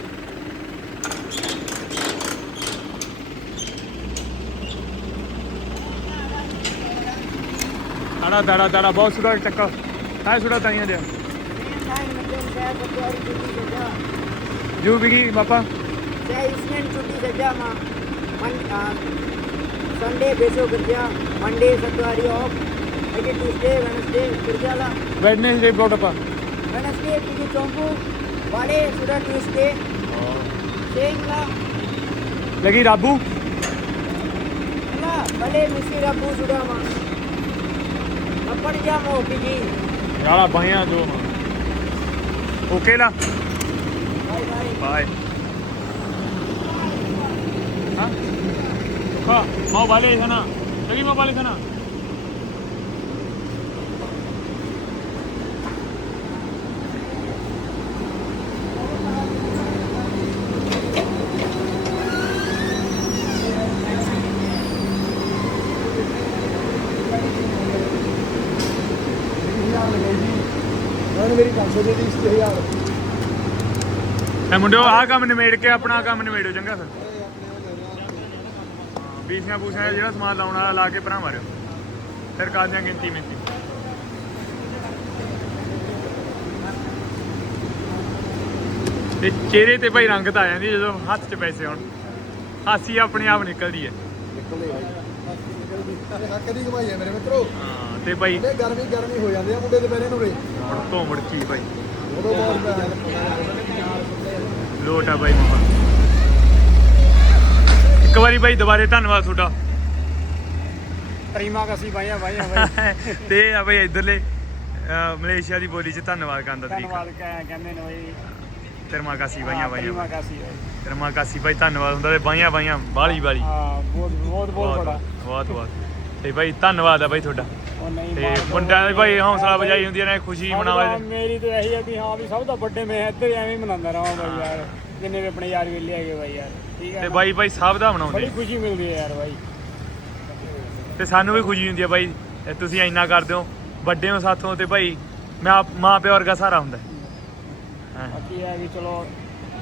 તાડા તાડા તાડા બહુ સુડા ચક્કર કાંઈ સુડા ત્યાં દે જુ બીગી બાપા સન્ડે બેસો ગરજા મંડે સતવારી ઓફ maybe Tuesday, Wednesday, Kurjala. Wednesday Bodapa. Wednesday, Pigi Chompu, Vade, Suda Tuesday. Sengla. Lagi Rabu? La, Vale, Misi Rabu, Suda Ma. Apar Jamo, Pigi. Yara, Bhaiya Jo Ma. Okay la. Bye bye. Bye. हाँ, हाँ, माओ वाले है ना, लगी माओ वाले है ना ਮੇਰੀ 500 ਦੇ ਦੀ 1000 ਐ ਮੁੰਡਿਓ ਆਹ ਕੰਮ ਨਿਮੇੜ ਕੇ ਆਪਣਾ ਕੰਮ ਨਿਮੇੜੋ ਚੰਗਾ ਫਿਰ ਬੀਸੀਆਂ ਬੂਸੀਆਂ ਜਿਹੜਾ ਸਮਾਨ ਲਾਉਣ ਵਾਲਾ ਲਾ ਕੇ ਭਰਾ ਮਾਰਿਓ ਫਿਰ ਕਰਦੇ ਆਂ ਗਿਣਤੀ ਮਿੰਤੀ ਤੇ ਚਿਹਰੇ ਤੇ ਭਾਈ ਰੰਗਤ ਆ ਜਾਂਦੀ ਜਦੋਂ ਹੱਥ 'ਚ ਪੈਸੇ ਆਉਣ ਹਾਸੀ ਆਪਣੇ ਆਪ ਨਿਕਲਦੀ ਹੈ ਨਿਕਲਦੇ ਭਾਈ ਹੱਕ ਦੀ ਕਮਾਈ ਹੈ ਮੇਰੇ ਮਿੱਤਰੋ ਹਾਂ ਤੇ ਭਾਈ। ਇਹ ਗਰਮੀ ਗਰਮੀ ਹੋ ਜਾਂਦੇ ਆ ਮੁੰਡੇ ਦੁਪਹਿਰੇ ਨੂੰ ਰੇ ਮੁੜ ਤੋਂ ਮੁੜ ਕੀ ਭਾਈ। ਉਦੋਂ ਬਹੁਤ ਲੋਟ ਆ ਬਾਈ ਮਾਹੌਲ। ਇੱਕ ਵਾਰੀ ਬਾਈ ਦੁਬਾਰੇ ਧੰਨਵਾਦ ਤੁਹਾਡਾ। ਤਰੀਮਾ ਕਸੀ ਭਾਈਆ ਭਾਈਆ ਭਾਈ ਤੇ ਆ ਬਾਈ ਇਧਰਲੇ ਮਲੇਸ਼ੀਆ ਦੀ ਬੋਲੀ 'ਚ ਧੰਨਵਾਦ ਕਰਨ ਦਾ ਤਰੀਕਾ। ਧੰਨਵਾਦ ਕਹਿ- ਕਹਿੰਦੇ ਨੇ ਭਾਈ ਤਰਮਾ ਕਾਸੀ ਬਾਈਆਂ ਤਰੀਮਾ ਬਾਈਆਂ ਕਸੀ ਭਾਈ ਤਰਮਾ ਕਾਸੀ ਬਾਈ ਧੰਨਵਾਦ ਹੁੰਦਾ ਤੇ ਬਾਈਆਂ ਬਾਈਆਂ ਬਾਲੀ ਬਾਲੀ। ਹਾਂ ਬਹੁਤ ਬਹੁਤ ਬਹੁਤ ਬੜਾ। ਬਹੁਤ ਬਹੁਤ। ਤੇ ਬਾਈ ਧੰਨਵਾਦ ਆ ਬਾਈ ਤੁਹਾਡਾ। ਤੇ ਮੁੰਡਿਆਂ ਦੀ ਭਾਈ ਹੌਸਲਾ ਵਜਾਈ ਹੁੰਦੀ ਨੇ ਖੁਸ਼ੀ ਮਨਾਵੇ। ਮੇਰੀ ਤਾਂ ਇਹੀ ਹੈ ਵੀ ਹਾਂ ਵੀ ਸਭ ਤੋਂ ਵੱਡੇ ਮੈਂ ਇੱਧਰ ਐਵੇਂ ਹੀ ਮਨਾਉਂਦਾ ਰਹਾਂ ਭਾਈ ਯਾਰ। ਜਿੰਨੇ ਵੀ ਆਪਣੇ ਯਾਰ ਵੇਲੇ ਹੈਗੇ ਭਾਈ ਯਾਰ ਠੀਕ ਹੈ ਤੇ? ਬਾਈ ਬਾਈ ਸਭ ਦਾ ਬੜੀ ਮਨਾਉਂਦੇ ਖੁਸ਼ੀ ਮਿਲਦੀ ਹੈ ਯਾਰ ਭਾਈ ਤੇ ਸਾਨੂੰ ਵੀ ਖੁਸ਼ੀ ਹੁੰਦੀ ਹੈ ਬਾਈ ਤੁਸੀਂ ਇੰਨਾ ਕਰਦੇ ਹੋ ਵੱਡੇ ਹੋ ਸਾਥੋਂ ਤੇ ਭਾਈ ਮੈਂ ਮਾਂ ਪਿਓ ਵਰਗਾ ਸਹਾਰਾ ਹੁੰਦਾ। ਹੈ। ਬਾਕੀ ਇਹ ਵੀ ਚਲੋ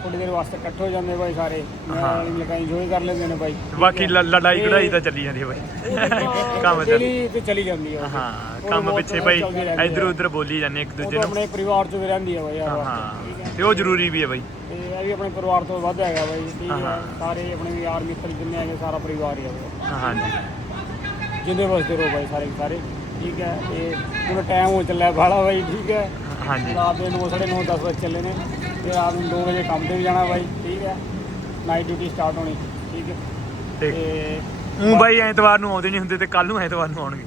ਥੋੜੀ ਦੇਰ ਵਾਸਤੇ ਇਕੱਠੇ ਹੋ ਜਾਂਦੇ ਭਾਈ ਸਾਰੇ। ਮਿਲ ਕੇ ਇੰਜੋਏ ਕਰ ਲੈਂਦੇ ਨੇ ਭਾਈ ਬਾਕੀ ਲ- ਲੜਾਈ ਕਢਾਈ ਤਾਂ ਚੱਲੀ ਜਾਂਦੀ ਹੈ ਬਾਈ। ਕੰਮ ਚੱਲ ਚਲੀ ਤੇ ਚਲੀ ਜਾਂਦੀ ਹੈ ਹਾਂ ਕੰਮ ਪਿੱਛੇ ਰਹਿੰਦੀ ਇਧਰ। ਉਧਰ ਬੋਲੀ ਜਾਂਦੇ ਇੱਕ ਉਹ ਦੂਜੇ ਤਾਂ ਨੂੰ। ਆਪਣੇ ਪਰਿਵਾਰ ਚ ਵੀ ਰਹਿੰਦੀ ਹੈ ਭਾਈ ਯਾਰ ਹਾਂ ਵਾਸਤੇ, ਠੀਕ ਹੈ। ਤੇ ਉਹ ਜ਼ਰੂਰੀ ਵੀ ਹੈ ਬਾਈ। ਤੇ ਇਹ ਵੀ ਆਪਣੇ ਪਰਿਵਾਰ ਤੋਂ ਵੱਧ ਹੈਗਾ ਠੀਕ ਹਾਂ, ਹਾਂ। ਸਾਰੇ ਆਪਣੇ ਯਾਰ ਮਿੱਤਰ ਜਿੰਨੇ ਹੈਗੇ ਸਾਰਾ ਪਰਿਵਾਰ ਹੀ ਹੈ ਭਾਈ। ਹਾਂ, ਹਾਂਜੀ ਜਿੰਦੇ ਵਸਦੇ ਰਹੋ ਭਾਈ ਸਾਰੇ ਦੇ ਸਾਰੇ। ਠੀਕ ਹੈ ਤੇ ਹੁਣ ਟਾਈਮ ਹੋ ਚੱਲਿਆ ਬਾਹਲਾ ਭਾਈ ਠੀਕ ਹੈ। ਹਾਂਜੀ। ਰਾਤ ਦੇ 9 9:30 10 ਵਜੇ ਚੱਲੇ ਨੇ ਤੇ ਰਾਤ ਨੂੰ 2 ਵਜੇ ਕੰਮ ਤੇ ਵੀ ਜਾਣਾ ਭਾਈ ਠੀਕ ਹੈ। ਨਾਈਟ ਡਿਊਟੀ ਸਟਾਰਟ ਹੋਣੀ ਠੀਕ ਹੈ। ਤੇ ਤੇ ਉਹ ਬਾਈ ਐਤਵਾਰ ਨੂੰ ਆਉਂਦੇ ਨਹੀਂ ਹੁੰਦੇ ਤੇ ਕੱਲ ਨੂੰ ਐਤਵਾਰ ਨੂੰ ਆਉਣਗੇ।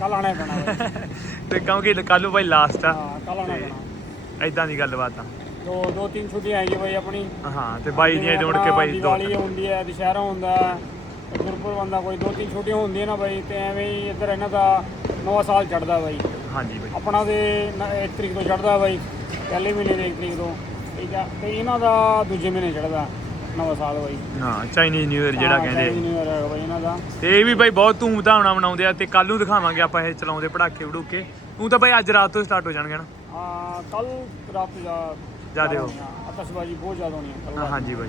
ਕੱਲ ਆਣਾ ਪੈਣਾ ਭਾਈ। ਤੇ ਕਿਉਂਕਿ ਕੱਲ ਨੂੰ ਬਾਈ ਲਾਸਟ ਆ। ਹਾਂ ਕੱਲ ਆਣਾ ਪੈਣਾ। ਐਦਾਂ ਦੀ ਗੱਲਬਾਤ ਆ। ਦੋ ਦੋ ਤਿੰਨ ਛੁੱਟੀਆਂ ਹੈਗੀ ਭਾਈ ਆਪਣੀ। ਹਾਂ ਤੇ ਬਾਈ ਦੀਆਂ ਜਿਵੇਂ ਕੇ ਬਾਈ ਦੋ ਦੀਵਾਲੀ ਹੁੰਦੀ ਹੈ ਦੁਸ਼ਹਿਰਾ ਹੁੰਦਾ ਹੈ ਗੁਰਪੁਰਬ ਹੁੰਦਾ ਕੋਈ ਦੋ ਤਿੰਨ ਛੁੱਟੀਆਂ ਹੁੰਦੀਆਂ ਨਾ ਬਾਈ ਤੇ ਐਵੇਂ ਹੀ ਇੱਧਰ ਇਹਨਾਂ ਦਾ ਨਵਾਂ ਸਾਲ ਚੜਦਾ ਬਾਈ। ਹਾਂਜੀ ਬਾਈ। ਆਪਣਾ ਦੇ 1 ਤਰੀਕ ਤੋਂ ਚੜਦਾ ਬਾਈ ਪਹਿਲੇ ਮਹੀਨੇ ਦੇ 1 ਤਰੀਕ ਤੋਂ ਠੀਕ ਆ? ਤੇ ਇਹਨਾਂ ਦਾ ਦੂਜੇ ਮਹੀਨੇ ਚੜਦਾ ਨਵਾਂ ਸਾਲ ਬਾਈ। ਹਾਂ ਚਾਈਨੀਜ਼ ਨਿਊ ਇਅਰ ਜਿਹੜਾ ਕਹਿੰਦੇ। ਨਿਊ ਇਅਰ ਬਾਈ ਇਹਨਾਂ ਦਾ। ਤੇ ਇਹ ਵੀ ਬਾਈ ਬਹੁਤ ਧੂਮ ਧਾਮ ਨਾਲ ਮਨਾਉਂਦੇ ਆ ਤੇ ਕੱਲ ਨੂੰ ਦਿਖਾਵਾਂਗੇ ਆਪਾਂ ਇਹ ਚਲਾਉਂਦੇ ਪੜਾਕੇ ਵੜੂਕੇ। ਉਹ ਤਾਂ ਭਾਈ ਅੱਜ ਰਾਤ ਤੋਂ ਸਟਾਰਟ ਹੋ ਜਾਣਗੇ ਨਾ। ਹਾਂ ਕੱਲ ਰਾਤ ਜਾ ਜ਼ਿਆਦੇ ਹੋ। ਅਤਸ਼ਬਾਜ਼ੀ ਬਹੁਤ ਜ਼ਿਆਦਾ ਹੋਣੀ ਹੈ ਹਾਂ, ਰਾਤ ਹਾਂਜੀ ਬਾਈ।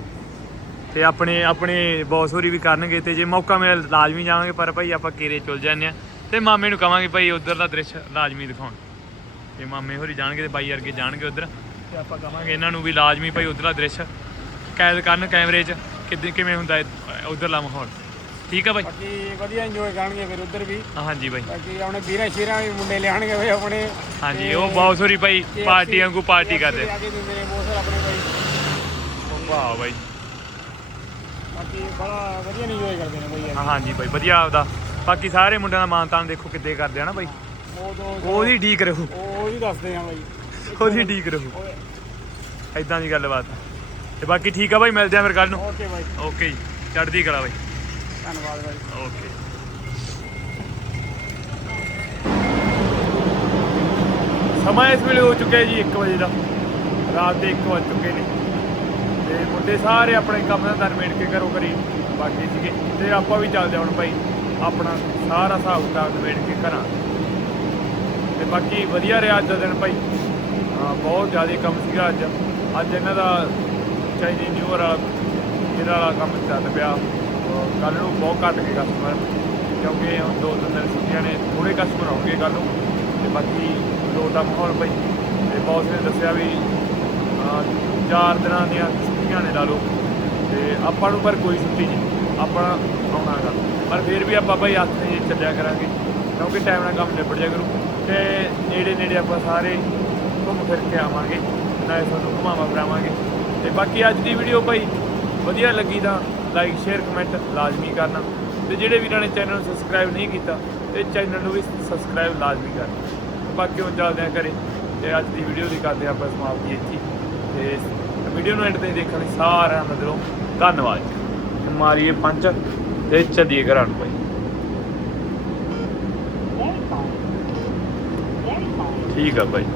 ਤੇ ਆਪਣੇ ਆਪਣੇ ਬੌਸ ਹੋਰੀ ਵੀ ਕਰਨਗੇ ਤੇ ਜੇ ਮੌਕਾ ਮਿਲਿਆ ਲਾਜ਼ਮੀ ਜਾਵਾਂਗੇ ਪਰ ਭਾਈ ਆਪਾਂ ਕੇਰੇ ਚੁਲ ਜਾਂਦੇ ਆ। ਤੇ ਮਾਮੇ ਨੂੰ ਕਵਾਂਗੇ ਭਾਈ ਉਧਰ ਦਾ ਦ੍ਰਿਸ਼ ਲਾਜ਼ਮੀ ਦਿਖਾਉਣ। ਤੇ ਮਾਮੇ ਹੋਰੀ ਜਾਣਗੇ ਤੇ ਬਾਈ ਵਰਗੇ ਜਾਣਗੇ ਉਧਰ। ਤੇ ਆਪਾਂ ਕਵਾਂਗੇ ਇਹਨਾਂ ਨੂੰ ਵੀ ਲਾਜ਼ਮੀ ਭਾਈ ਉਧਰਲਾ ਦ੍ਰਿਸ਼। ਕੈਦ ਕਰਨ ਕੈਮਰੇ 'ਚ ਕਿੱਦਾਂ ਕਿਵੇਂ ਹੁੰਦਾ ਉਧਰਲਾ ਮਾਹੌਲ। ਠੀਕ ਆ ਬਾਈ? ਬਾਕੀ ਵਧੀਆ ਇੰਜੋਏ ਕਰਨਗੇ ਫਿਰ ਉੱਧਰ ਵੀ। ਹਾਂਜੀ ਬਾਈ। ਬਾਕੀ ਆਪਣੇ ਵੀਰਾਂ ਸ਼ੇਰਾਂ ਵੀ ਮੁੰਡੇ ਲਿਆਣਗੇ ਬਈ ਆਪਣੇ। ਹਾਂਜੀ ਉਹ ਹੋਰੀ ਭਾਈ KFC ਪਾਰਟੀ ਵਾਂਗੂ ਪਾਰਟੀ ਕਰਦੇ। ਬਹੁਤ ਸਾਰੇ ਬਾਈ। ਵਾਹ ਬਾਈ। ਬਾਕੀ ਬੜਾ ਵਧੀਆ ਇੰਜੋਏ ਕਰਦੇ ਨੇ ਬਈ ਹਾਂਜੀ ਬਾਈ ਵਧੀਆ ਆਪਦਾ। ਬਾਕੀ ਸਾਰੇ ਮੁੰਡਿਆਂ ਦਾ ਮਾਨ ਤਾਨ ਦੇਖੋ ਕਿੱਦੇ ਕਰਦੇ ਆ ਨਾ ਬਾਈ। ਉਹਦੀ ਢੀਕ ਰਹੂ। ਉਹ ਹੀ ਦੱਸਦੇ ਆ ਬਾਈ। ਉਹਦੀ ਢੀਕ ਰਹੂ। ਐਦਾਂ ਦੀ ਗੱਲਬਾਤ। ਤੇ ਬਾਕੀ ਠੀਕ ਆ ਬਾਈ ਮਿਲਦੇ ਆ ਫਿਰ ਕੱਲ ਨੂੰ। ਓਕੇ ਬਾਈ। ਓਕੇ ਜੀ ਚੜ੍ਹਦੀ ਕਲਾ ਬਾਈ। ਧੰਨਵਾਦ ਬਾਈ। ਓਕੇ। ਸਮਾਂ ਇਸ ਵੇਲੇ ਹੋ ਚੁੱਕਿਆ ਜੀ 1 ਵਜੇ ਦਾ। ਰਾਤ ਦੇ 1 ਵੱਜ ਚੁੱਕੇ ਨੇ। ਤੇ ਮੁੰਡੇ ਸਾਰੇ ਆਪਣੇ ਕੰਮ ਦਾ ਨਿਬੇੜ ਕੇ ਘਰੋਂ ਕਰੀ ਬਾਕੀ ਸੀਗੇ। ਤੇ ਆਪਾਂ ਵੀ ਚੱਲਦੇ ਹਾਂ ਹੁਣ ਭਾਈ ਆਪਣਾ ਸਾਰਾ ਹਿਸਾਬ ਕਿਤਾਬ ਨਿਬੇੜ ਕੇ ਘਰਾਂ ਤੇ ਬਾਕੀ ਵਧੀਆ ਰਿਹਾ ਅੱਜ ਦਾ ਦਿਨ ਭਾਈ। ਬਹੁਤ ਜ਼ਿਆਦਾ ਕੰਮ ਸੀਗਾ ਅੱਜ। ਅੱਜ ਇਹਨਾਂ ਦਾ ਚਾਈਨੀ ਨਿਊ ਇਅਰ ਵਾਲਾ, ਇਹਦਾ ਵਾਲਾ ਕੰਮ ਚੱਲ ਪਿਆ। ਕੱਲ ਨੂੰ ਬਹੁਤ ਘੱਟ ਗਏ ਕਸਟਮਰ ਕਿਉਂਕਿ ਹੁਣ ਦੋ ਤਿੰਨ ਦਿਨ ਛੁੱਟੀਆਂ ਨੇ ਥੋੜੇ ਕਸਟਮਰ ਆਉਣਗੇ ਕੱਲ ਨੂੰ। ਤੇ ਬਾਕੀ ਲੋਟ ਦਾ ਮਾਹੌਲ ਭਾਈ। ਤੇ ਬੌਸ ਨੇ ਦੱਸਿਆ ਵੀ ਚਾਰ ਦਿਨਾਂ ਦੀਆਂ ਛੁੱਟੀਆਂ ਨੇ ਲਾ ਲਓ। ਤੇ ਆਪਾਂ ਨੂੰ ਪਰ ਕੋਈ ਛੁੱਟੀ ਨਹੀਂ। ਆਪਾਂ ਆਉਣਾ ਆਉਣਾਗਾ ਪਰ ਫਿਰ ਵੀ ਆਪਾਂ ਭਾਈ ਹੱਥ ਨਹੀਂ ਚੱਲਿਆ ਕਰਾਂਗੇ, ਕਿਉਂਕਿ ਟਾਈਮ ਨਾਲ ਕੰਮ ਨਿਬੜ ਜਾ ਕਰੂ। ਤੇ ਨੇੜੇ ਨੇੜੇ ਆਪਾਂ ਸਾਰੇ ਘੁੰਮ ਫਿਰ ਕੇ ਆਵਾਂਗੇ, ਨਾਲੇ ਤੁਹਾਨੂੰ ਘੁਮਾਵਾ ਫਿਰਾਵਾਂਗੇ। ਤੇ ਬਾਕੀ ਅੱਜ ਦੀ ਵੀਡੀਓ ਭਾਈ ਵਧੀਆ ਲੱਗੀ ਤਾਂ ਲਾਈਕ ਸ਼ੇਅਰ ਕਮੈਂਟ ਲਾਜ਼ਮੀ ਕਰਨਾ। ਤੇ ਜਿਹੜੇ ਵੀਰਾਂ ਨੇ ਚੈਨਲ ਨੂੰ ਸਬਸਕ੍ਰਾਈਬ ਨਹੀਂ ਕੀਤਾ, ਤੇ ਚੈਨਲ ਨੂੰ ਵੀ ਸਬਸਕ੍ਰਾਈਬ ਲਾਜ਼ਮੀ ਕਰਨਾ। ਬਾਕੀ ਹੁਣ ਚੱਲਦੇ ਆ ਘਰੇ, ਤੇ ਅੱਜ ਦੀ ਵੀਡੀਓ ਦੀ ਕਰਦੇ ਹਾਂ ਆਪਾਂ ਸਮਾਪਤੀ ਇੱਥੇ ਹੀ। ਤੇ ਵੀਡੀਓ ਨੂੰ ਐਂਡ ਤੇ ਦੇਖਣ ਲਈ ਸਾਰਿਆਂ ਦਾ ਦਿਲੋਂ ਧੰਨਵਾਦ। ਜੀ ਮਾਰੀਏ ਪੰਜ। ਤੇ ਚੱਲੀਏ ਘਰਾਂ ਨੂੰ ਭਾਈ। ਠੀਕ ਆ ਭਾਈ।